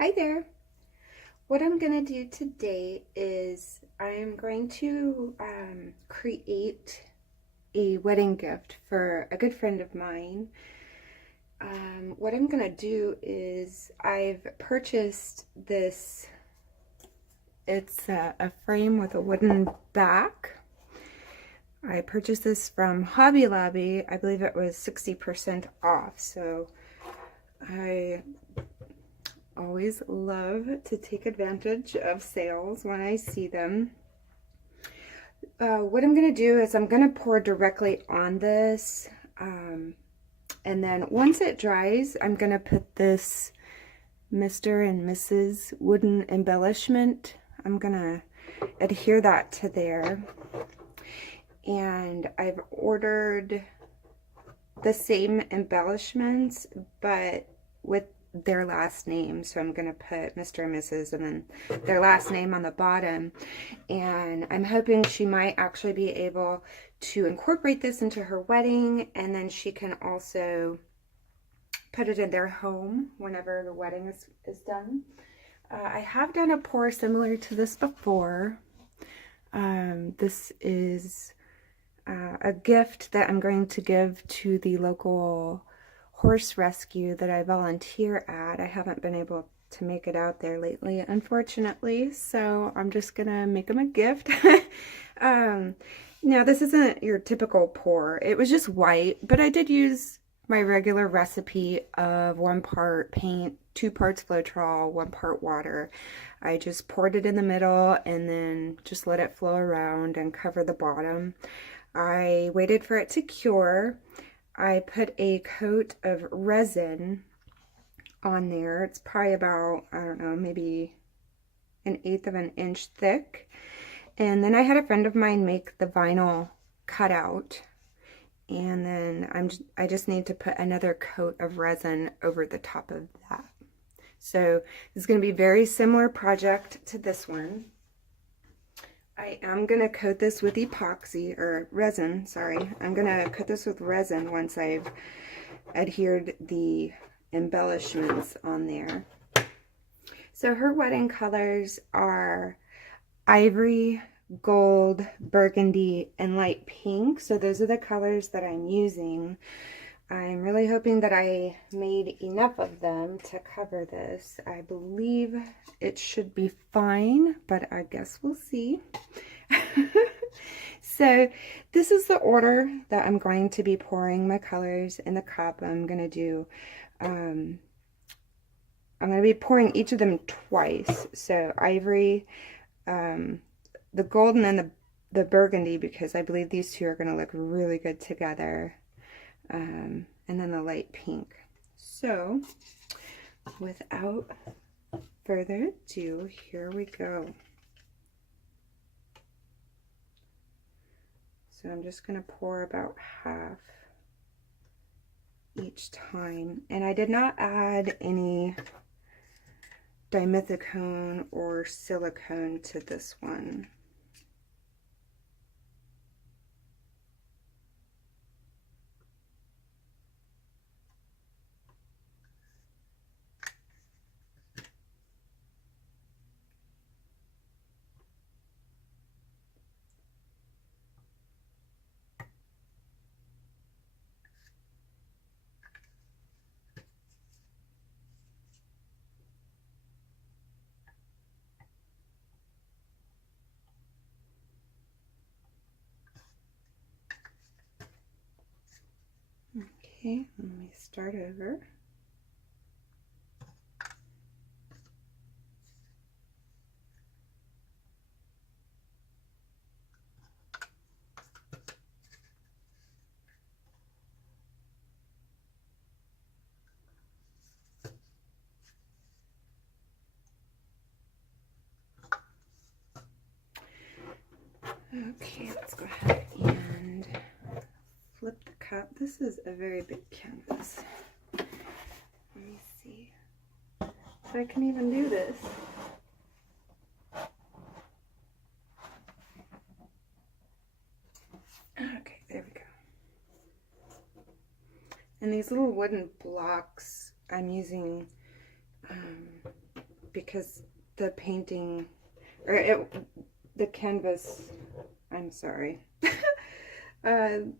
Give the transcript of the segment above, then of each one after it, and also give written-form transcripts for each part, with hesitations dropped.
Hi there. What I'm going to do today is I'm going to create a wedding gift for a good friend of mine. What I'm going to do is I've purchased this. It's a frame with a wooden back. I purchased this from Hobby Lobby. I believe it was 60% off. So I always love to take advantage of sales when I see them. What I'm going to do is I'm going to pour directly on this. And then once it dries, I'm going to put this Mr. and Mrs. wooden embellishment. I'm going to adhere that to there. And I've ordered the same embellishments, but with their last name. So I'm going to put Mr. and Mrs. and then their last name on the bottom. And I'm hoping she might actually be able to incorporate this into her wedding, and then she can also put it in their home whenever the wedding is done. I have done a pour similar to this before. This is a gift that I'm going to give to the local horse rescue that I volunteer at. I haven't been able to make it out there lately, unfortunately, so I'm just gonna make them a gift. Now, this isn't your typical pour. It was just white, but I did use my regular recipe of 1 part paint, 2 parts Floetrol, 1 part water. I just poured it in the middle and then just let it flow around and cover the bottom. I waited for it to cure. I put a coat of resin on there. It's probably about, I don't know, maybe 1/8 of an inch thick. And then I had a friend of mine make the vinyl cutout. And then I just need to put another coat of resin over the top of that. So this is going to be a very similar project to this one. I am going to coat this with epoxy, or resin, sorry. I'm going to coat this with resin once I've adhered the embellishments on there. So her wedding colors are ivory, gold, burgundy, and light pink. So those are the colors that I'm using. I'm really hoping that I made enough of them to cover this. I believe it should be fine, but I guess we'll see. So this is the order that I'm going to be pouring my colors in the cup. I'm going to be pouring each of them twice. So ivory, the gold, and then the burgundy, because I believe these two are going to look really good together. And then the light pink. So without further ado, here we go. So I'm just going to pour about half each time. And I did not add any dimethicone or silicone to this one. Okay, let me start over. Okay, let's go ahead and flip the cup. This is a very big canvas. Let me see if I can even do this. Okay, there we go. And these little wooden blocks, I'm using because the painting, the canvas, I'm sorry, the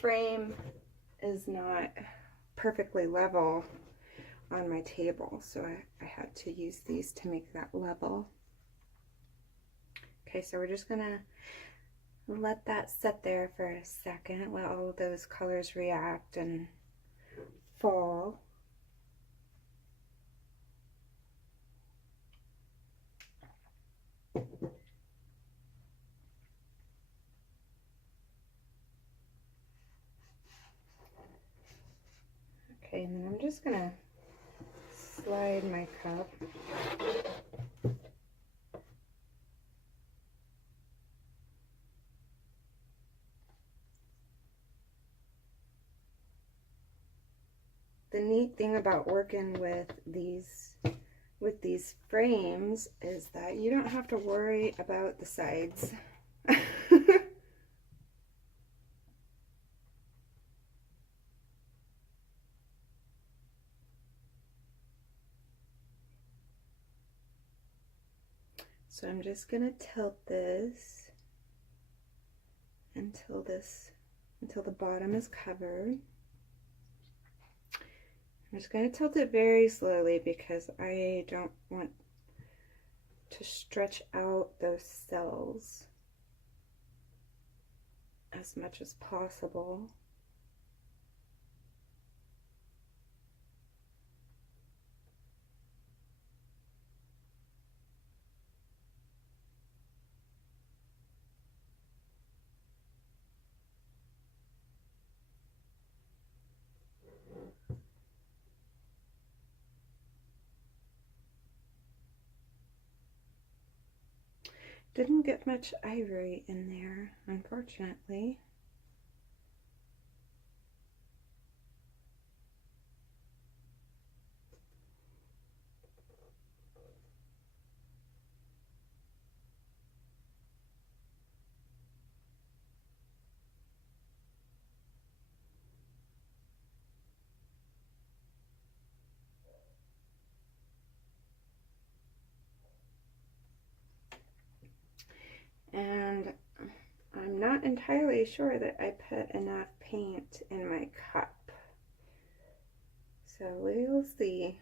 frame is not perfectly level on my table, so I had to use these to make that level. Okay, so we're just gonna let that sit there for a second, let all of those colors react and fall. Okay, and then I'm just gonna slide my cup the neat thing about working with these frames is that you don't have to worry about the sides. So I'm just gonna tilt this until the bottom is covered. I'm just going to tilt it very slowly because I don't want to stretch out those cells as much as possible. Didn't get much ivory in there, unfortunately. And I'm not entirely sure that I put enough paint in my cup. So we'll see.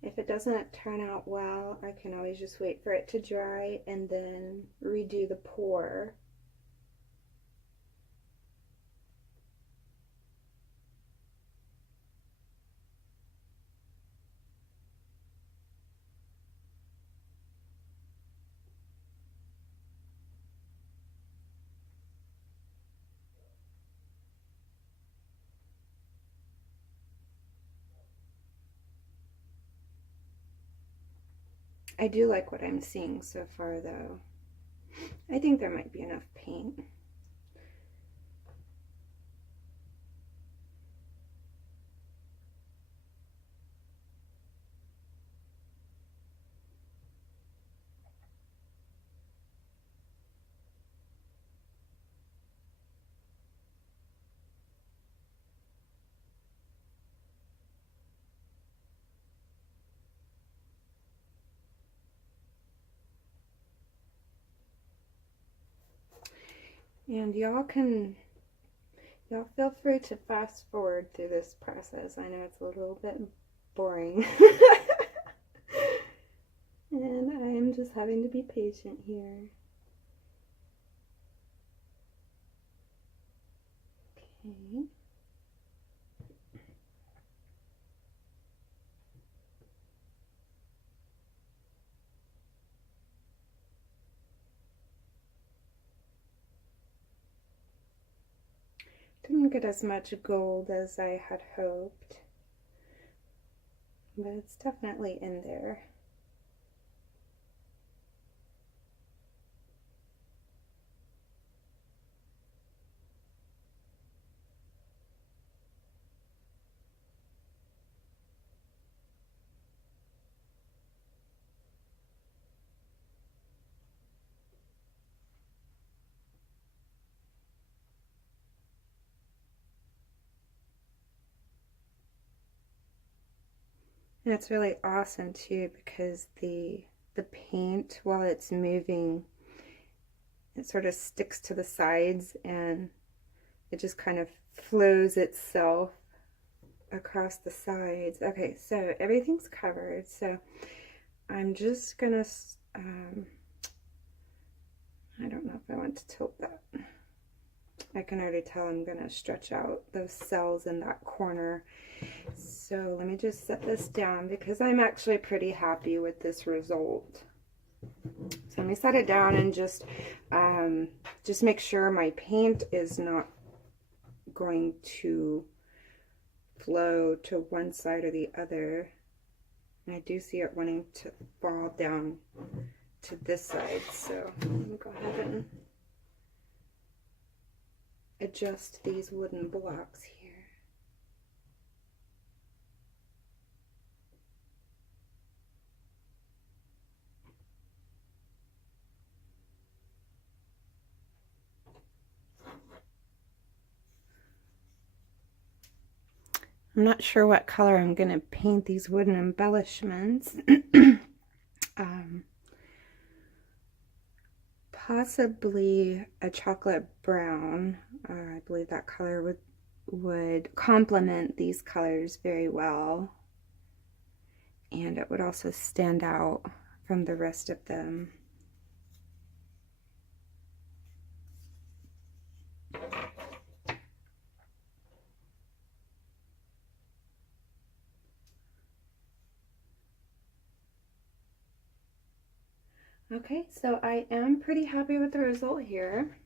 If it doesn't turn out well, I can always just wait for it to dry and then redo the pour. I do like what I'm seeing so far, though. I think there might be enough paint. And y'all feel free to fast forward through this process. I know it's a little bit boring. And I'm just having to be patient here. Okay. Didn't get as much gold as I had hoped, but it's definitely in there. And it's really awesome too because the paint, while it's moving, it sort of sticks to the sides and it just kind of flows itself across the sides. Okay, so everything's covered. So I'm just gonna, I don't know if I want to tilt that. I can already tell I'm gonna stretch out those cells in that corner. So let me just set this down because I'm actually pretty happy with this result. So let me set it down and just make sure my paint is not going to flow to one side or the other. And I do see it wanting to fall down to this side. So let me go ahead and adjust these wooden blocks here. I'm not sure what color I'm going to paint these wooden embellishments. Possibly a chocolate brown. I believe that color would complement these colors very well. And it would also stand out from the rest of them. Okay, so I am pretty happy with the result here.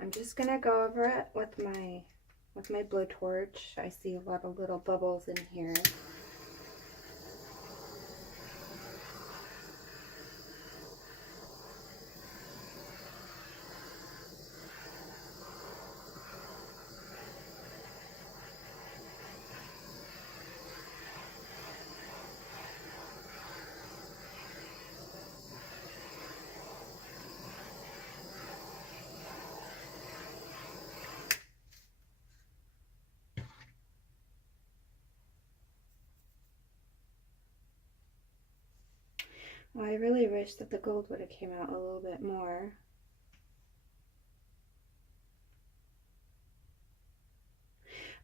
I'm just gonna go over it with my blowtorch. I see a lot of little bubbles in here. Well, I really wish that the gold would have came out a little bit more.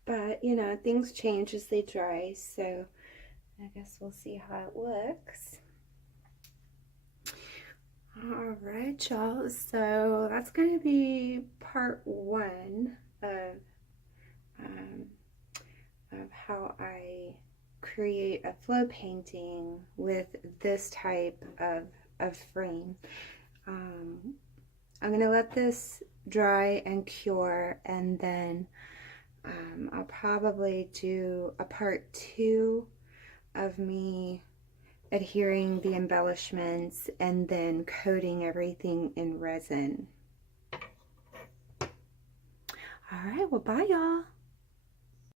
But, you know, things change as they dry, so I guess we'll see how it looks. All right, y'all. So that's going to be part one of how I create a flow painting with this type of frame. I'm going to let this dry and cure, and then I'll probably do a part two of me adhering the embellishments and then coating everything in resin. All right, well, bye, y'all.